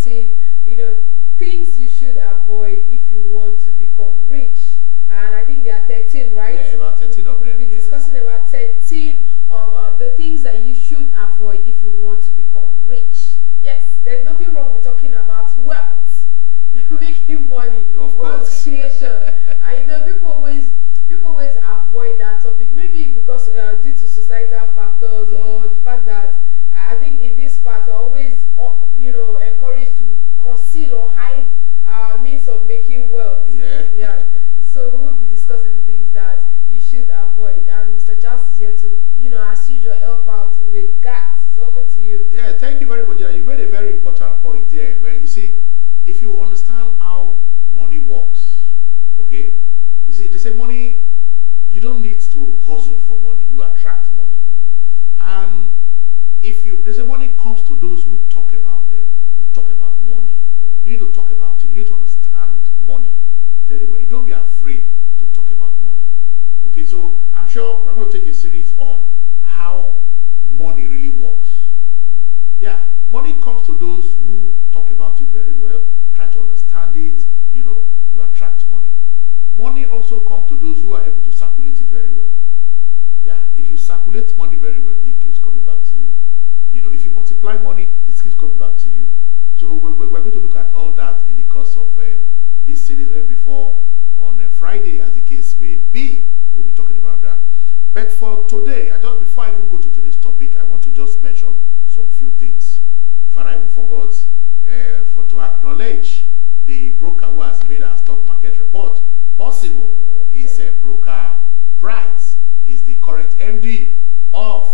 discussing, things you should avoid if you want to become rich. And I think there are 13, right? Yeah, about 13 of them. We'll be discussing about 13 of the things that you should avoid if you want to become rich. Yes, there's nothing wrong with talking about wealth, making money, of wealth course. creation. And people always avoid that topic, maybe because due to societal factors or the fact that I think in this part we're always encouraged to conceal or hide our means of making wealth. Yeah. So we will be discussing things that you should avoid, and Mr. Charles is here to, as usual, help out with that. So over to you. Yeah, thank you very much. You made a very important point there, where you see, if you understand how money works, okay, you see, they say money, you don't need to hustle for money, you attract money. And they say money comes to those who talk about them, who talk about money. You need to talk about it, you need to understand money very well. You don't be afraid to talk about money. Okay, so I'm sure we're going to take a series on how money really works. Yeah, money comes to those who talk about it very well, try to understand it, you attract money. Money also comes to those who are able to circulate it very well. Yeah, if you circulate money very well, it keeps coming back to you. If you multiply money, it keeps coming back to you. So we're going to look at all that in the course of this series. Maybe before on Friday, as the case may be, we'll be talking about that. But for today, before I even go to today's topic, I want to just mention some few things. In fact, I even forgot to acknowledge the broker who has made our stock market report possible. Is Broker Bright, is the current MD of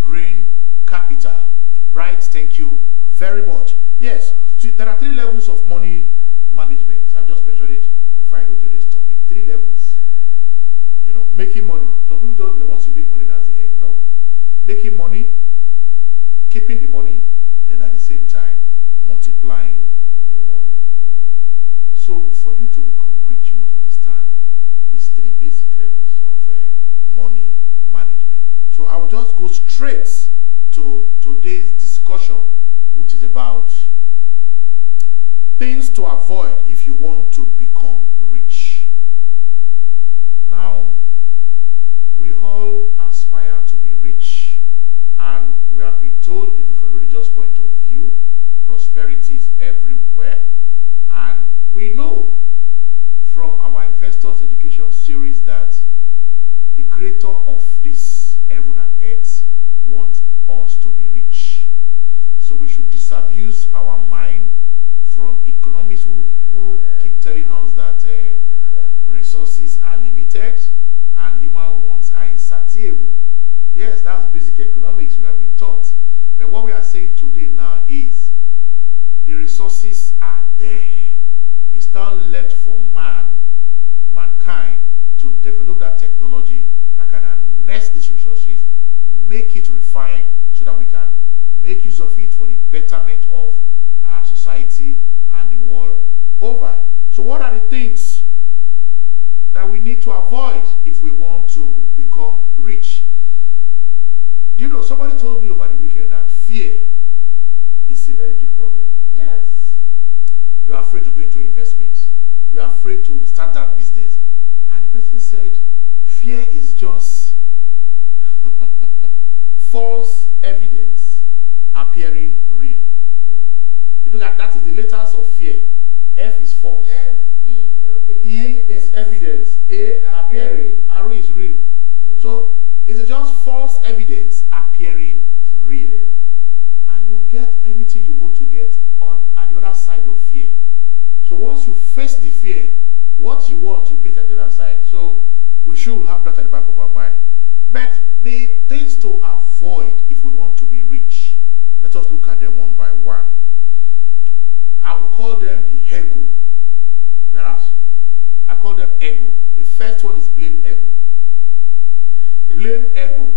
Green Capital. Bright, thank you very much. Yes, so there are 3 levels of money management. I've just mentioned it before I go to this topic. 3 levels. Making money. Some people don't believe once you make money, that's the end. No. Making money, keeping the money, then at the same time, multiplying the money. So for you to become rich, you must understand these 3 basic levels of money management. So I will just go straight to today's discussion, which is about things to avoid if you want to become rich. Now, we all aspire to be rich, and we have been told, even from a religious point of view, prosperity is everywhere. And we know from our Investors Education series that the creator of this heaven and earth wants us to be rich. So we should disabuse our mind from economists who keep telling us that resources are limited and human wants are insatiable. Yes, that's basic economics we have been taught. But what we are saying today now is the resources are there. It's now left for mankind to develop that technology that can harness these resources, make it refined so that we can make use of it for the betterment of our society and the world over. So what are the things that we need to avoid if we want to become rich? Somebody told me over the weekend that fear is a very big problem. Yes. You are afraid to go into investments. You are afraid to start that business. And the person said, fear is just false evidence appearing real. You look at that is the letters of fear. F is false. F-E, okay. E evidence. is evidence. A appearing. R is real. So it's just false evidence appearing real. And you get anything you want to get on at the other side of fear. So once you face the fear, what you want, you get at the other side. So we should have that at the back of our mind. But the things to avoid if we want to be rich, let us look at them one by one. I will call them the ego. I call them ego. The first one is blame ego. Blame ego.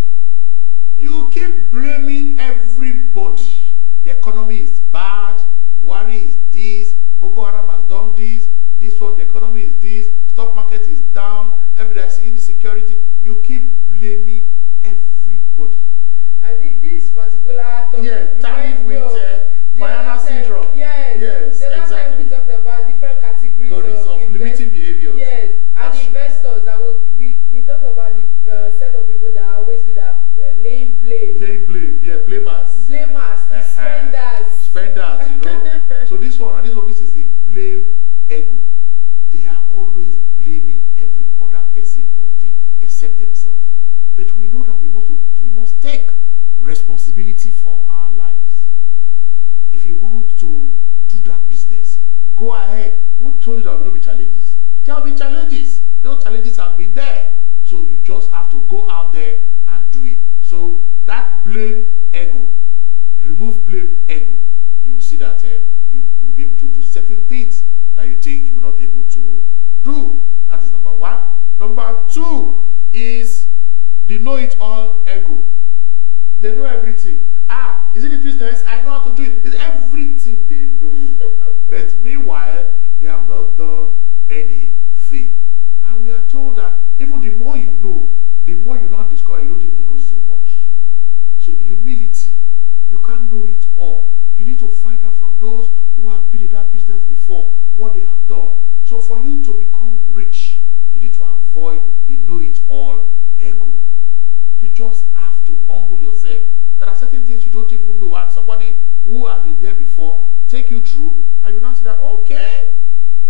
You keep blaming everybody. The economy is bad. Buhari is this. Boko Haram has done this. This one, the economy is this. Stock market is down. There's insecurity. You keep blaming everybody. I think this particular topic, started with Mayana syndrome. Yes. for our lives. If you want to do that business, go ahead. Who told you there will not be challenges? There will be challenges. Those challenges have been there. So you just have to go out there and do it. So that blame ego, remove blame ego, you will see that you will be able to do certain things that you think you were not able to do. That is number one. Number two is the know-it-all ego. They know everything. Ah, is it a business? I know how to do it. It's everything they know. But meanwhile, they have not done anything. And we are told that even the more you know, the more you now discover you don't even know so much. So humility, you can't know it all. You need to find out from those who have been in that business before, what they have done. So for you to become rich, you need to avoid the know-it-all ego. You just have to humble yourself. There are certain things you don't even know, and somebody who has been there before take you through, and you now say that, okay,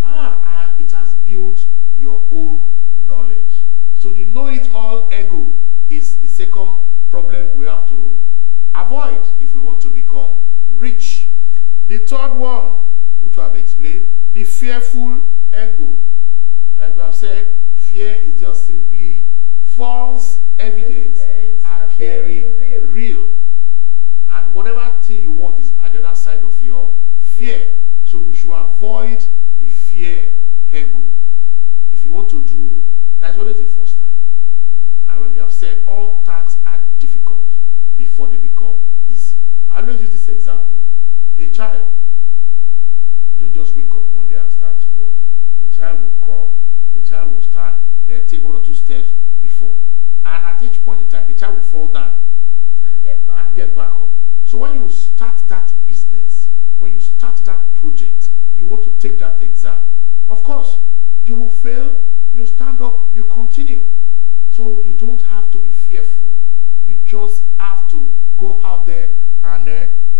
and it has built your own knowledge. So the know-it-all ego is the second problem we have to avoid if we want to become rich. The third one, which I have explained, the fearful ego. Like we have said, fear is just simply false evidence appearing real. And whatever thing you want is at the other side of your fear. So we should avoid the fear ego. If you want to do, that's always the first time. And when we have said all tasks are difficult before they become easy. I always use this example. A child, don't just wake up one day and start walking. The child will crawl, the child will stand, then take 1 or 2 steps before. And at each point in time, the child will fall down and get back up. So when you start that business, when you start that project, you want to take that exam, of course, you will fail, you stand up, you continue. So you don't have to be fearful. You just have to go out there and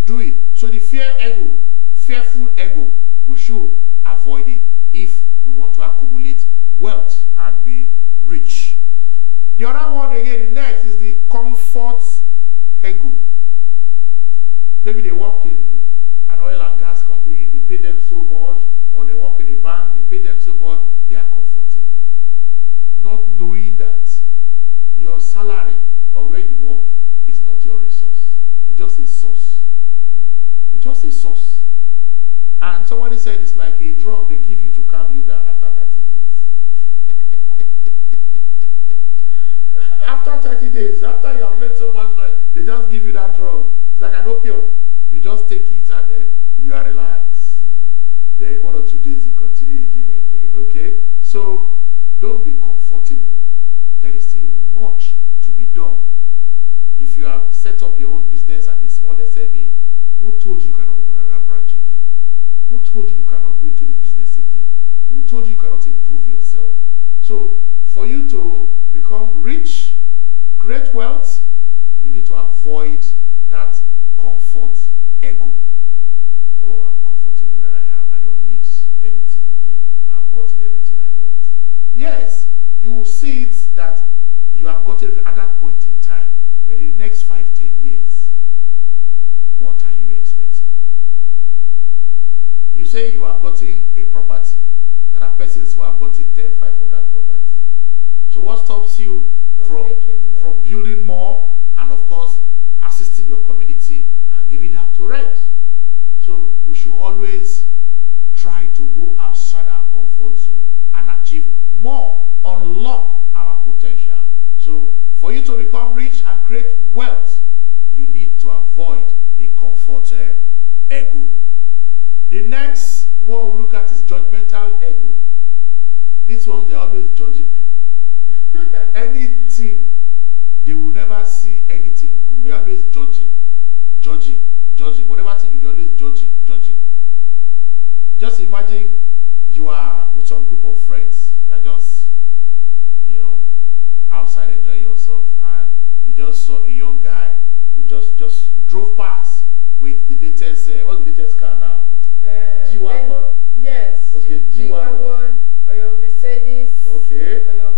do it. So the fearful ego, we should avoid it if we want to accumulate wealth and be rich. The other one again, the next is the comfort ego. Maybe they work in an oil and gas company, they pay them so much, or they work in a bank, they pay them so much, they are comfortable. Not knowing that your salary or where you work is not your resource. It's just a source. It's just a source. And somebody said it's like a drug they give you to calm you down after 30 days. After 30 days, after you have made so much noise, they just give you that drug. It's like an opium. You just take it and then you are relaxed. Then 1 or 2 days you continue again. Okay? So don't be comfortable. There is still much to be done. If you have set up your own business at the smallest SME, who told you you cannot open another branch again? Who told you you cannot go into this business again? Who told you you cannot improve yourself? So for you to become rich, create wealth, you need to avoid that comfort ego. Oh, I'm comfortable where I am. I don't need anything again. I've gotten everything I want. Yes, you will see it that you have gotten at that point in time. But in the next 5, 10 years, what are you expecting? You say you have gotten a property. There are persons who have gotten 10, 5 of that property. So what stops you from building more and, of course, assisting your community and giving out to rent? So we should always try to go outside our comfort zone and achieve more, unlock our potential. So for you to become rich and create wealth, you need to avoid the comfort ego. The next one we look at is judgmental ego. This one, they're always judging people. Anything, they will never see anything good. They're always judging. Whatever thing you do, always judging. Just imagine you are with some group of friends. You are just, outside enjoying yourself, and you just saw a young guy who just drove past with the latest, what's the latest car now? G-Wagon? Yes. Okay, G-Wagon, or your Mercedes. Okay. Or your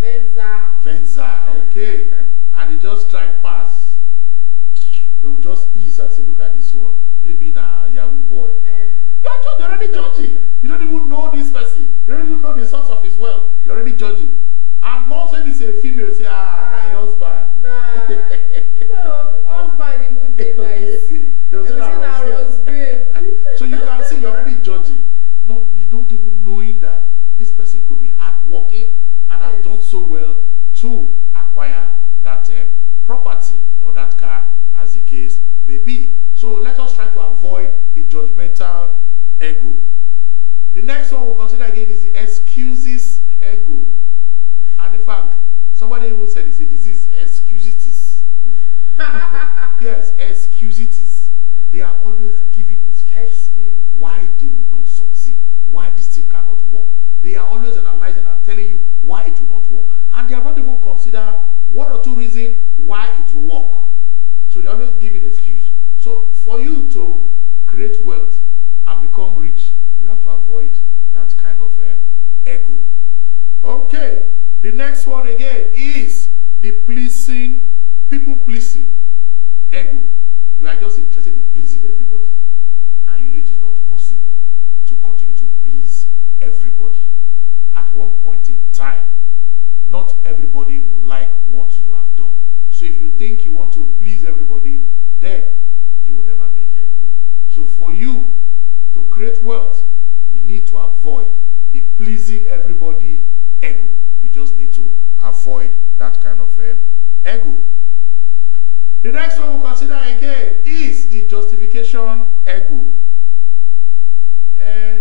Venza. Okay. And they just drive past. They will just ease this and say, look at this one. Maybe na Yahoo boy. You're already judging. You don't even know this person. You don't even know the source of his wealth. You're already judging. And most if it's a female, say, my husband. Nah. No, husband even dey nice. So you can see you're already judging. No, you don't even knowing that this person could be hardworking and has done so well to acquire that property or that car, as the case may be. So let us try to avoid the judgmental ego. The next one we'll consider again is the excuses ego. And in fact, somebody even said it's a disease, excusitis. Yes, excusitis. They are always giving excuse why they will not succeed, why this thing cannot work. They are always analyzing and telling you why it will not work. And they have not even considered one or two reasons why it will work. So they are always giving excuse. So for you to create wealth and become rich, you have to avoid that kind of ego. Okay, the next one again is the people pleasing ego. You are just interested in pleasing everybody, and you know it is not possible to continue to please everybody. At one point in time, not everybody will like what you have done. So if you think you want to please everybody, then you will never make headway. So for you to create wealth, you need to avoid the pleasing everybody ego. You just need to avoid that kind of ego. The next one we'll consider again is the justification ego.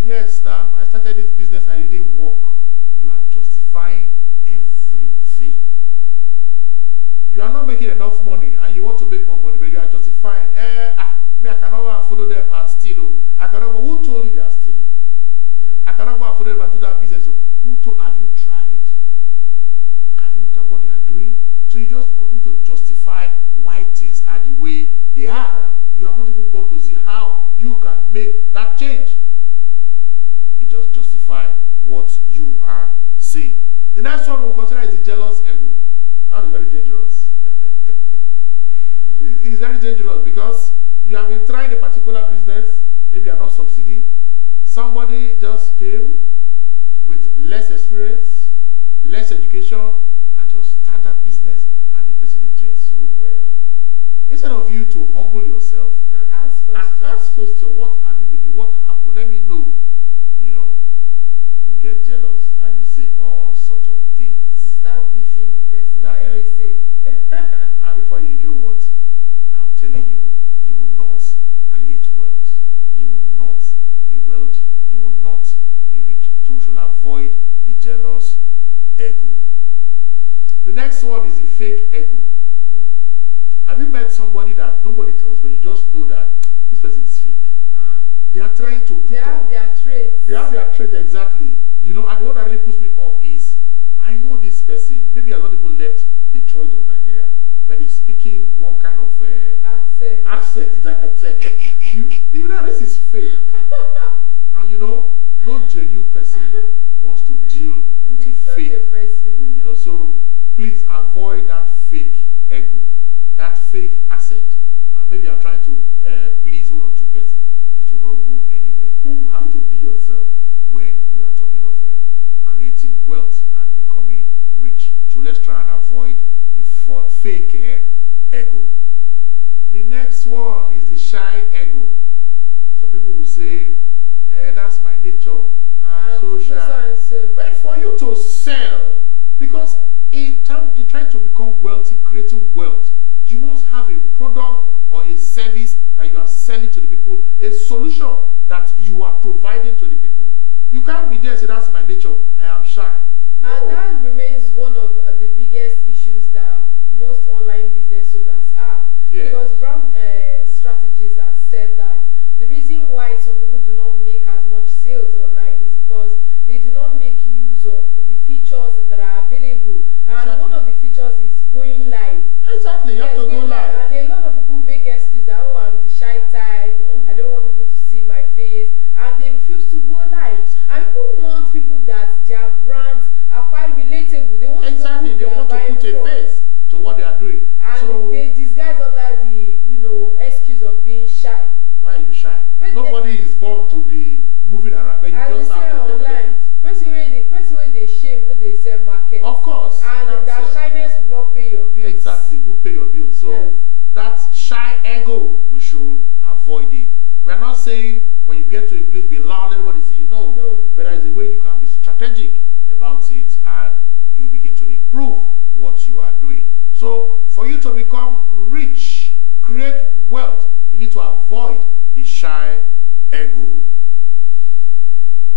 Yes, now I started this business and it didn't work. You are justifying everything. You are not making enough money and you want to make more money, but you are justifying. Me, I cannot go and follow them and steal. I cannot go. Who told you they are stealing? I cannot go and follow them and do that business. Who told? Have you tried? Have you looked at what they are doing? So you just continue to justify why things are the way they are. You have not even gone to see how you can make that change. You just justify what you are saying. The next one we'll consider is the jealous ego. That is very dangerous. It's very dangerous because you have been trying a particular business, maybe you are not succeeding. Somebody just came with less experience, less education, and just start that business, and the person is doing so well. Instead of you to humble yourself and ask questions, what have you been doing? What happened? Let me know. You know, you get jealous and you say all sorts of things. You start beefing the person, like they say. And before you knew what, I'm telling you, you will not create wealth. You will not be wealthy. You will not be rich. So we should avoid the jealous ego. The next one is the fake ego. Have you met somebody that nobody tells, but you just know that this person is fake? They are trying to put have their traits. They have their traits, exactly. You know, and the one that really puts me off is, I know this person, maybe has not even left the choice of Nigeria, but he's speaking one kind of accent that you know, this is fake. And you know, no genuine person wants to deal with a fake person. You know, so please avoid that fake ego, that fake accent. Maybe you're trying to please one or two persons. It will not go anywhere. You have to be yourself when you are talking of creating wealth and becoming rich. So let's try and avoid the fake ego. The next one is the shy ego. Some people will say, that's my nature. I'm so shy. But for you to sell, because in trying to become wealthy, creating wealth, you must have a product or a service that you are selling to the people, a solution that you are providing to the people. You can't be there and say, that's my nature, I am shy. No. And that remains one of the biggest issues that most online business owners have. Yes. Because brand strategists have said that the reason why some people do not make as much sales online is because they do not make use of the features that are available. Exactly. And one of the features is going live. Exactly, you have to go live. And a lot of people make excuses that, oh, I'm the shy type, I don't want people to see my face, and they refuse to go live. And people want people that their brands are quite relatable. They want exactly, they want to put a face to what they are doing. And so they disguise under the excuse of being shy. But Nobody is born to be moving around, but you just have to develop it. Person where they shame, no they sell market. Of course. And that shyness will not pay your bills. Exactly, who pay your bills. So yes. That shy ego, we should avoid it. We are not saying when you get to a place, be loud, everybody see you. No. But there is a way you can be strategic about it and you begin to improve what you are doing. So for you to become rich, create wealth, you need to avoid the shy ego.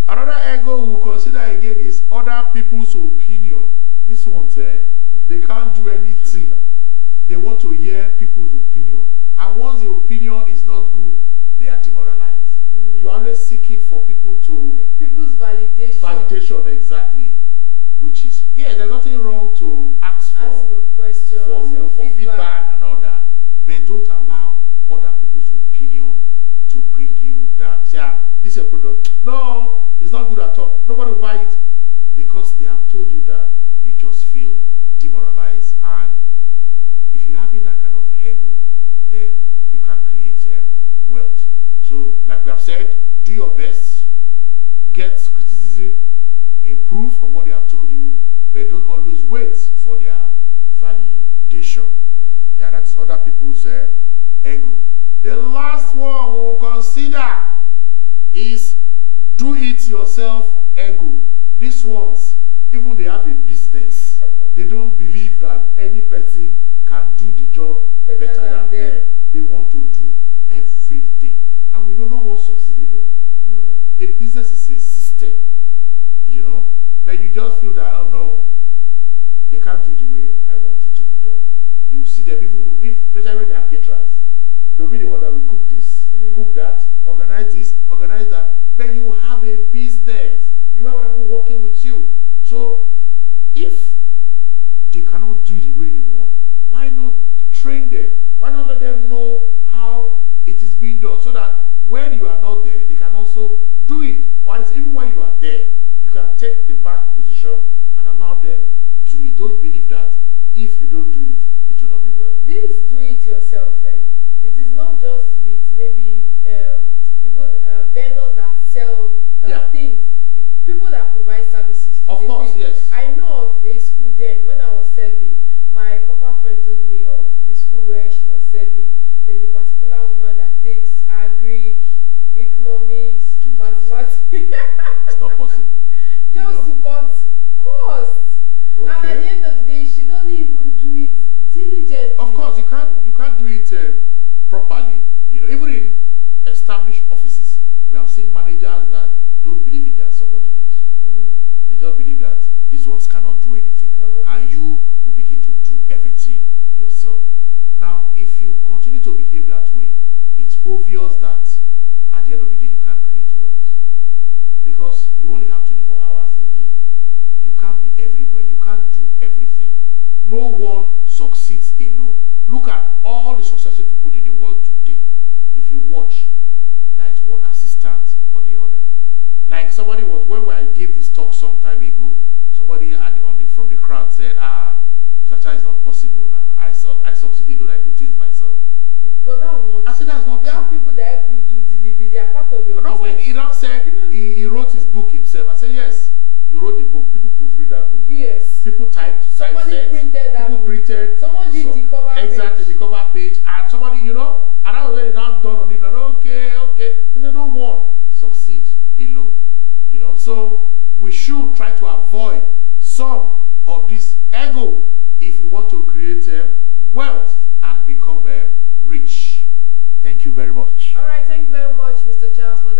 Another ego we'll consider again is other people's opinion. This one, they can't do anything. They want to hear people's opinion. And once the opinion is not good, they are demoralized. You're always seeking for people to... People's validation. Validation, exactly. Which is, yeah, there's nothing wrong to ask for questions, for feedback and all that. But don't allow other people's opinion to bring you down. Say, this is your product. No, it's not good at all. Nobody will buy it. Because they have told you that, you just feel demoralized. And if you're having that kind of ego, then you can create wealth. So, like we have said, do your best, get criticism, improve from what they have told you, but don't always wait for their validation. Yeah, that's other people's ego. The last one we will consider is do it yourself ego. These ones, even they have a business, they don't believe that any person can do the job better than them. They want to do everything. And we know no one succeed alone. No. A business is a system, you know, but you just feel that, oh no, they can't do it the way I want it to be done. You see them, even with, especially when they are caterers, they'll be the one that will cook this, cook that, organize this, organize that. But you have a business. You have people working with you. So if they cannot do it the way you want, why not train them? Why not let them know how it is being done so that when you are not there, they can also do it. Or even when you are there, you can take the back position and allow them do it. Don't believe that if you don't do it, it will not be well. This do it yourself. It is not just with maybe people, vendors that sell things. People that provide services. Of course, yes. I know of a school then, when I was serving, my copper friend told me of the school where she was serving. There's a particular woman that takes Greek, economics, mathematics. It's not possible. Just to cut costs. Okay. And at the end of the day, she doesn't even do it diligently. Of course, you can't do it properly. You know, even in established offices, we have seen managers that don't believe in their subordinates. They just believe that these ones cannot do anything, and you will begin to do everything yourself. Now, if you continue to behave that way, it's obvious that at the end of the day, you can't create wealth. Because you only have 24 hours a day. You can't be everywhere. You can't do everything. No one succeeds alone. Look at all the successful people in the world today. If you watch, there is one assistant or the other. Like somebody was, when I gave this talk some time ago, somebody from the crowd said, Mr. Cha, it's not possible. I succeed alone. I do things myself. But that's not true. I said that's not true. You have people that help you do delivery. They are part of your business. When he now said he wrote his book himself, I said, yes, you wrote the book. People proofread that book. Yes. People typed. Somebody printed that book. People printed. Someone did the cover page. Exactly, the cover page. And somebody, you know, and that was when it now dawned on him that, okay. He said, no one succeeds alone. You know, so we should try to avoid some of this ego if we want to create wealth and become rich. Thank you very much. All right, thank you very much, Mr. Charles, for